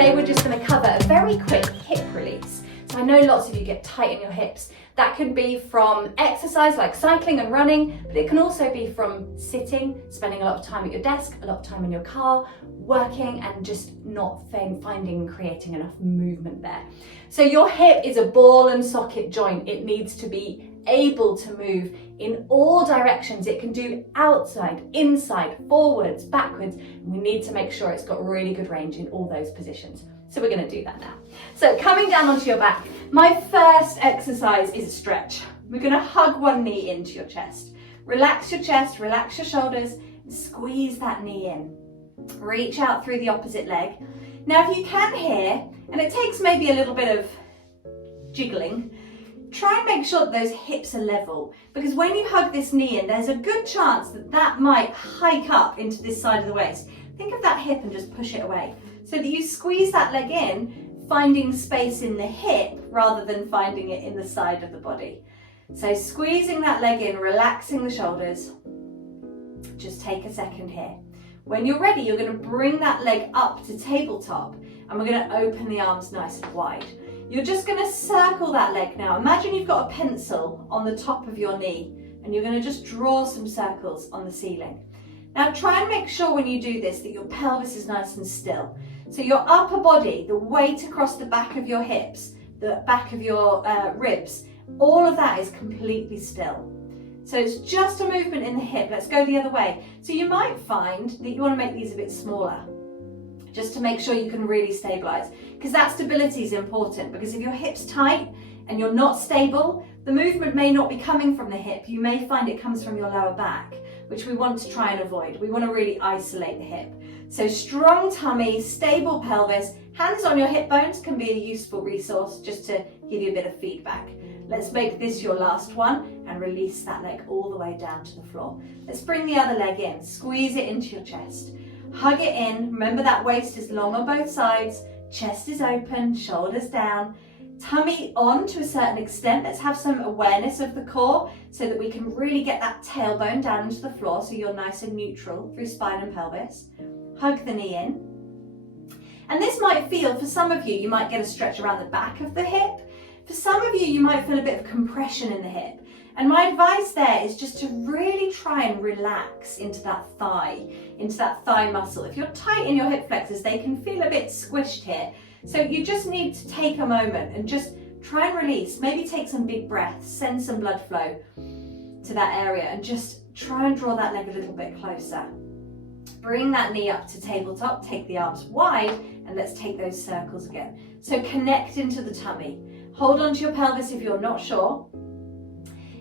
Today we're just going to cover a very quick hip release. So I know lots of you get tight in your hips. That can be from exercise like cycling and running, but it can also be from sitting, spending a lot of time at your desk, a lot of time in your car, working and just not finding and creating enough movement there. So your hip is a ball and socket joint. It needs to be able to move in all directions. It can do outside, inside, forwards, backwards. We need to make sure it's got really good range in all those positions. So we're going to do that now. So coming down onto your back, my first exercise is a stretch. We're going to hug one knee into your chest. Relax your chest, relax your shoulders, and squeeze that knee in. Reach out through the opposite leg. Now if you can here, and it takes maybe a little bit of jiggling, try and make sure that those hips are level, because when you hug this knee in, there's a good chance that that might hike up into this side of the waist. Think of that hip and just push it away, so that you squeeze that leg in, finding space in the hip rather than finding it in the side of the body. So squeezing that leg in, relaxing the shoulders. Just take a second here. When you're ready, you're going to bring that leg up to tabletop, and we're going to open the arms nice and wide. You're just going to circle that leg now. Imagine you've got a pencil on the top of your knee, and you're going to just draw some circles on the ceiling. Now try and make sure when you do this that your pelvis is nice and still. So your upper body, the weight across the back of your hips, the back of your ribs, all of that is completely still. So it's just a movement in the hip. Let's go the other way. So you might find that you want to make these a bit smaller, just to make sure you can really stabilize, because that stability is important. Because if your hip's tight and you're not stable, the movement may not be coming from the hip. You may find it comes from your lower back, which we want to try and avoid. We want to really isolate the hip. So strong tummy, stable pelvis, hands on your hip bones can be a useful resource just to give you a bit of feedback. Let's make this your last one and release that leg all the way down to the floor. Let's bring the other leg in, squeeze it into your chest. Hug it in. Remember that waist is long on both sides, chest is open, shoulders down, tummy on to a certain extent. Let's have some awareness of the core so that we can really get that tailbone down into the floor so you're nice and neutral through spine and pelvis. Hug the knee in. And this might feel, for some of you, you might get a stretch around the back of the hip. For some of you, you might feel a bit of compression in the hip. And my advice there is just to really try and relax into that thigh muscle. If you're tight in your hip flexors, they can feel a bit squished here. So you just need to take a moment and just try and release. Maybe take some big breaths, send some blood flow to that area, and just try and draw that leg a little bit closer. Bring that knee up to tabletop, take the arms wide, and let's take those circles again. So connect into the tummy. Hold on to your pelvis if you're not sure.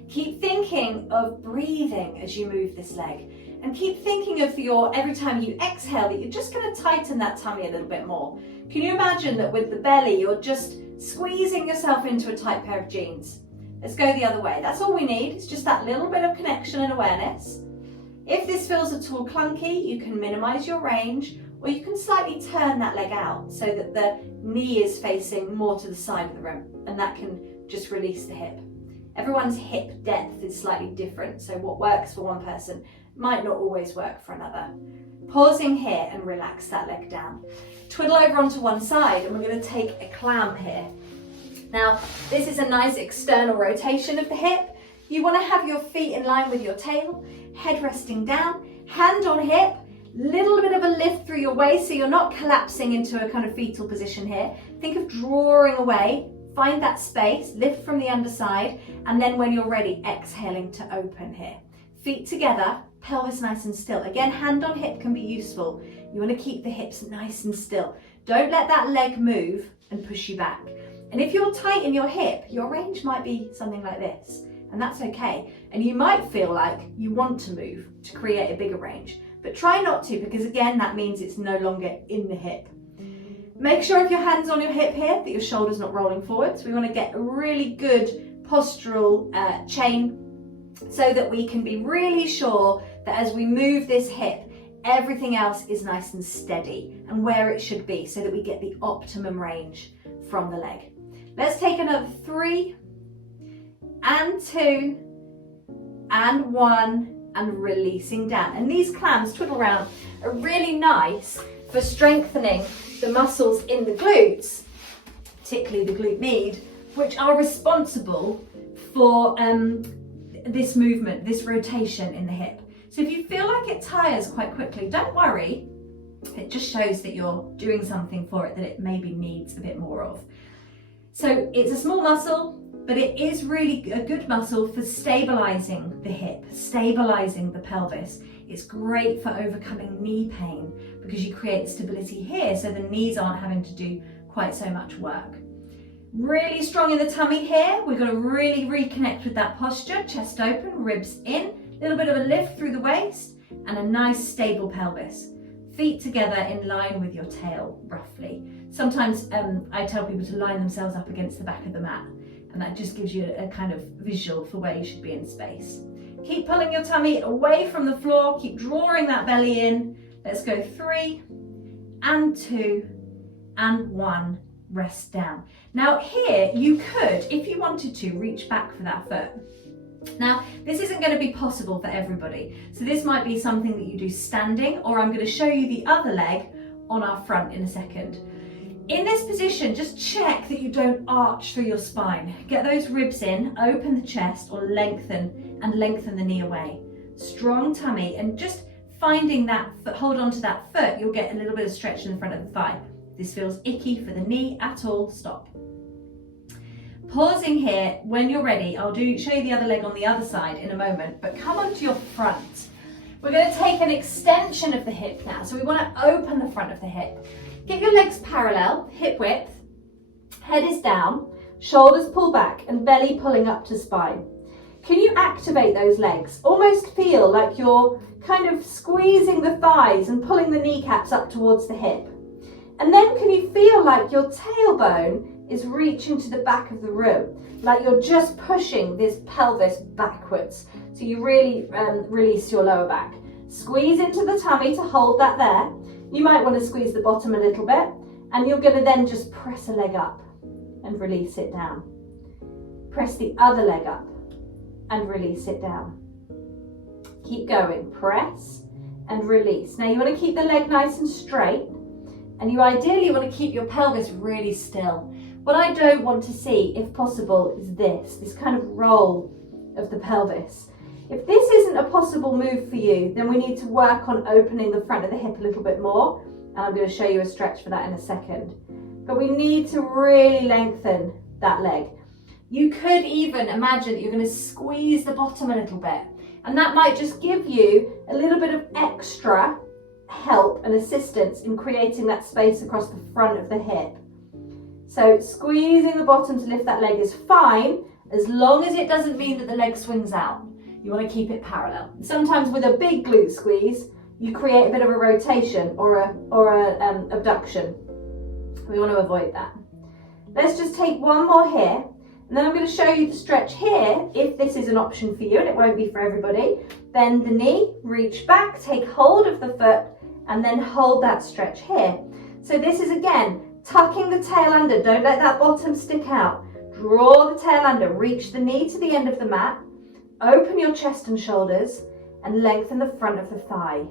Keep thinking of breathing as you move this leg, and keep thinking of every time you exhale that you're just going to tighten that tummy a little bit more. Can you imagine that with the belly you're just squeezing yourself into a tight pair of jeans? Let's go the other way. That's all we need. It's just that little bit of connection and awareness. If this feels at all clunky, you can minimize your range, or you can slightly turn that leg out so that the knee is facing more to the side of the room, and that can just release the hip. Everyone's hip depth is slightly different, so what works for one person might not always work for another. Pausing here and relax that leg down. Twiddle over onto one side, and we're going to take a clamp here. Now, this is a nice external rotation of the hip. You want to have your feet in line with your tail, head resting down, hand on hip, little bit of a lift through your waist so you're not collapsing into a kind of fetal position here. Think of drawing away. Find that space, lift from the underside, and then when you're ready, exhaling to open here. Feet together, pelvis nice and still. Again, hand on hip can be useful. You want to keep the hips nice and still. Don't let that leg move and push you back. And if you're tight in your hip, your range might be something like this, and that's okay. And you might feel like you want to move to create a bigger range, but try not to, because again, that means it's no longer in the hip. Make sure if your hand's on your hip here that your shoulder's not rolling forwards. We want to get a really good postural chain so that we can be really sure that as we move this hip, everything else is nice and steady and where it should be so that we get the optimum range from the leg. Let's take another 3 and 2 and 1 and releasing down. And these clams, twiddle around, are really nice for strengthening the muscles in the glutes, particularly the glute med, which are responsible for this movement, this rotation in the hip. So if you feel like it tires quite quickly, don't worry. It just shows that you're doing something for it that it maybe needs a bit more of. So it's a small muscle, but it is really a good muscle for stabilizing the hip, stabilizing the pelvis. It's great for overcoming knee pain because you create stability here so the knees aren't having to do quite so much work. Really strong in the tummy here. We've got to really reconnect with that posture. Chest open, ribs in, a little bit of a lift through the waist and a nice stable pelvis. Feet together in line with your tail, roughly. Sometimes I tell people to line themselves up against the back of the mat, and that just gives you a kind of visual for where you should be in space. Keep pulling your tummy away from the floor. Keep drawing that belly in. Let's go 3 and 2 and 1. Rest down. Now here you could, if you wanted to, reach back for that foot. Now this isn't going to be possible for everybody, so this might be something that you do standing, or I'm going to show you the other leg on our front in a second. In this position, just check that you don't arch through your spine. Get those ribs in, open the chest, or lengthen the knee away. Strong tummy, and just finding that foot, hold on to that foot, you'll get a little bit of stretch in the front of the thigh. This feels icky for the knee at all, stop. Pausing here, when you're ready, I'll show you the other leg on the other side in a moment, but come onto your front. We're going to take an extension of the hip now, so we want to open the front of the hip. Get your legs parallel, hip width, head is down, shoulders pull back and belly pulling up to spine. Can you activate those legs? Almost feel like you're kind of squeezing the thighs and pulling the kneecaps up towards the hip. And then can you feel like your tailbone is reaching to the back of the room, like you're just pushing this pelvis backwards. So you really release your lower back. Squeeze into the tummy to hold that there. You might want to squeeze the bottom a little bit, and you're going to then just press a leg up and release it down. Press the other leg up and release it down. Keep going, press and release. Now you want to keep the leg nice and straight, and you ideally want to keep your pelvis really still. What I don't want to see, if possible, is this kind of roll of the pelvis. If this isn't a possible move for you, then we need to work on opening the front of the hip a little bit more, and I'm going to show you a stretch for that in a second. But we need to really lengthen that leg. You could even imagine that you're going to squeeze the bottom a little bit, and that might just give you a little bit of extra help and assistance in creating that space across the front of the hip. So squeezing the bottom to lift that leg is fine, as long as it doesn't mean that the leg swings out. You want to keep it parallel. Sometimes with a big glute squeeze, you create a bit of a rotation or a abduction. We want to avoid that. Let's just take one more here, and then I'm going to show you the stretch here, if this is an option for you, and it won't be for everybody. Bend the knee, reach back, take hold of the foot, and then hold that stretch here. So this is, again, tucking the tail under. Don't let that bottom stick out. Draw the tail under, reach the knee to the end of the mat, open your chest and shoulders, and lengthen the front of the thigh.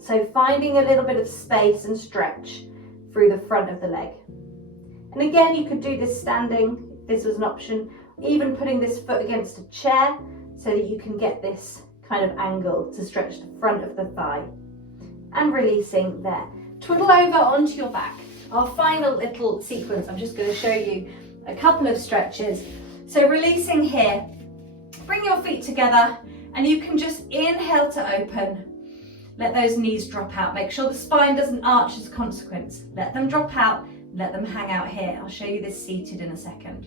So finding a little bit of space and stretch through the front of the leg. And again, you could do this standing, if this was an option, even putting this foot against a chair so that you can get this kind of angle to stretch the front of the thigh. And releasing there. Twiddle over onto your back. Our final little sequence, I'm just going to show you a couple of stretches. So releasing here, bring your feet together, and you can just inhale to open. Let those knees drop out. Make sure the spine doesn't arch as a consequence. Let them drop out, let them hang out here. I'll show you this seated in a second.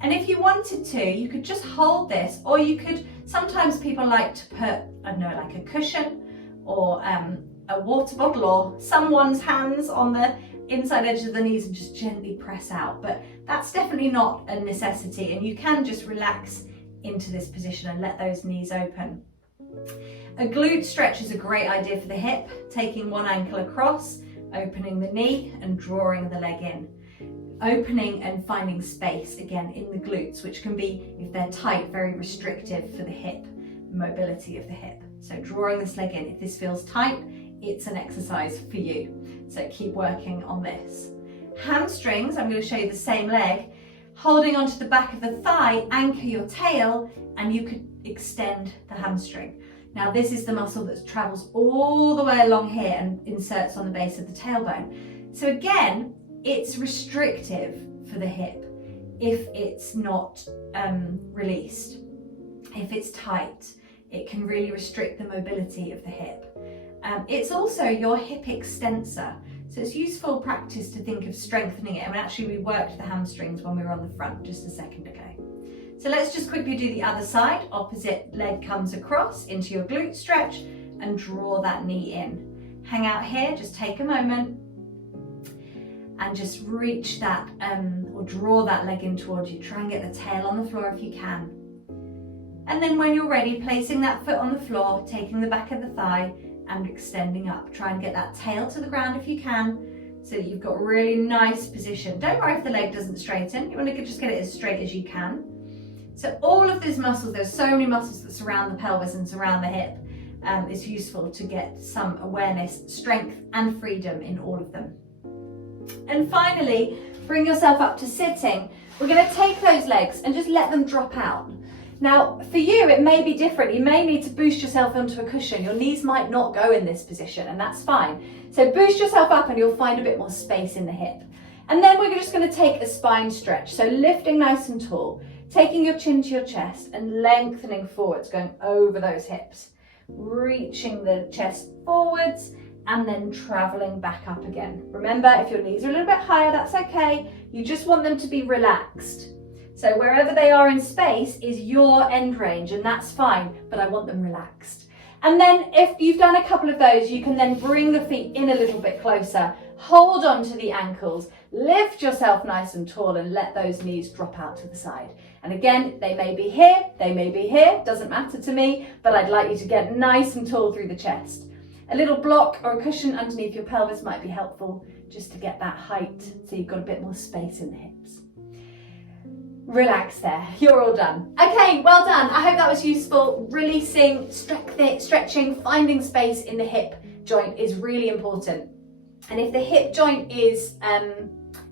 And if you wanted to, you could just hold this, or you could, sometimes people like to put, I don't know, like a cushion or a water bottle or someone's hands on the inside edge of the knees and just gently press out. But that's definitely not a necessity, and you can just relax into this position and let those knees open. A glute stretch is a great idea for the hip, taking one ankle across, opening the knee and drawing the leg in. Opening and finding space again in the glutes, which can be, if they're tight, very restrictive for the hip, mobility of the hip. So drawing this leg in. If this feels tight, it's an exercise for you. So keep working on this. Hamstrings, I'm going to show you the same leg. Holding onto the back of the thigh, anchor your tail, and you could extend the hamstring. Now this is the muscle that travels all the way along here and inserts on the base of the tailbone. So again, it's restrictive for the hip if it's not released. If it's tight, it can really restrict the mobility of the hip. It's also your hip extensor. So it's useful practice to think of strengthening it. And actually we worked the hamstrings when we were on the front just a second ago. So let's just quickly do the other side. Opposite leg comes across into your glute stretch and draw that knee in. Hang out here, just take a moment and just reach that or draw that leg in towards you. Try and get the tail on the floor if you can. And then when you're ready, placing that foot on the floor, taking the back of the thigh and extending up. Try and get that tail to the ground if you can, so that you've got a really nice position. Don't worry if the leg doesn't straighten. You want to just get it as straight as you can. So all of those muscles, there's so many muscles that surround the pelvis and surround the hip. It's useful to get some awareness, strength and freedom in all of them. And finally, bring yourself up to sitting. We're going to take those legs and just let them drop out. Now, for you, it may be different. You may need to boost yourself onto a cushion. Your knees might not go in this position, and that's fine. So boost yourself up and you'll find a bit more space in the hip. And then we're just going to take a spine stretch. So lifting nice and tall, taking your chin to your chest and lengthening forwards, going over those hips. Reaching the chest forwards and then traveling back up again. Remember, if your knees are a little bit higher, that's okay. You just want them to be relaxed. So wherever they are in space is your end range, and that's fine, but I want them relaxed. And then if you've done a couple of those, you can then bring the feet in a little bit closer, hold on to the ankles, lift yourself nice and tall and let those knees drop out to the side. And again, they may be here, doesn't matter to me, but I'd like you to get nice and tall through the chest. A little block or a cushion underneath your pelvis might be helpful just to get that height so you've got a bit more space in the hips. Relax there, you're all done. Okay, well done. I hope that was useful. Releasing, stretching, finding space in the hip joint is really important. And if the hip joint is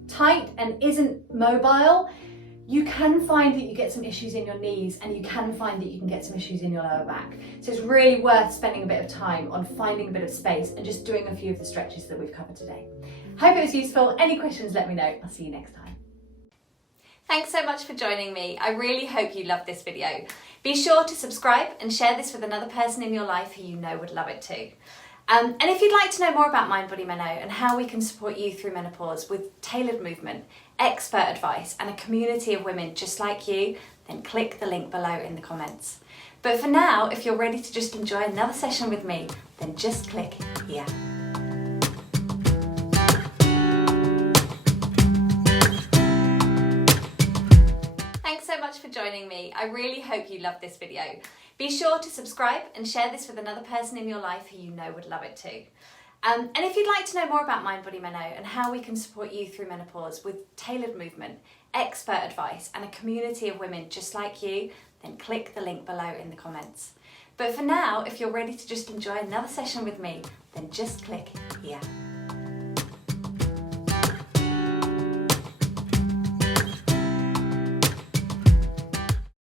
tight and isn't mobile, you can find that you get some issues in your knees, and you can find that you can get some issues in your lower back. So it's really worth spending a bit of time on finding a bit of space and just doing a few of the stretches that we've covered today. Hope it was useful. Any questions, let me know. I'll see you next time. Thanks so much for joining me. I really hope you loved this video. Be sure to subscribe and share this with another person in your life who you know would love it too. And if you'd like to know more about Mind Body Meno and how we can support you through menopause with tailored movement, expert advice and a community of women just like you, then click the link below in the comments. But for now, if you're ready to just enjoy another session with me, then just click here. For joining me. I really hope you loved this video. Be sure to subscribe and share this with another person in your life who you know would love it too. And if you'd like to know more about Mind Body Meno and how we can support you through menopause with tailored movement, expert advice and a community of women just like you, then click the link below in the comments. But for now, if you're ready to just enjoy another session with me, then just click here.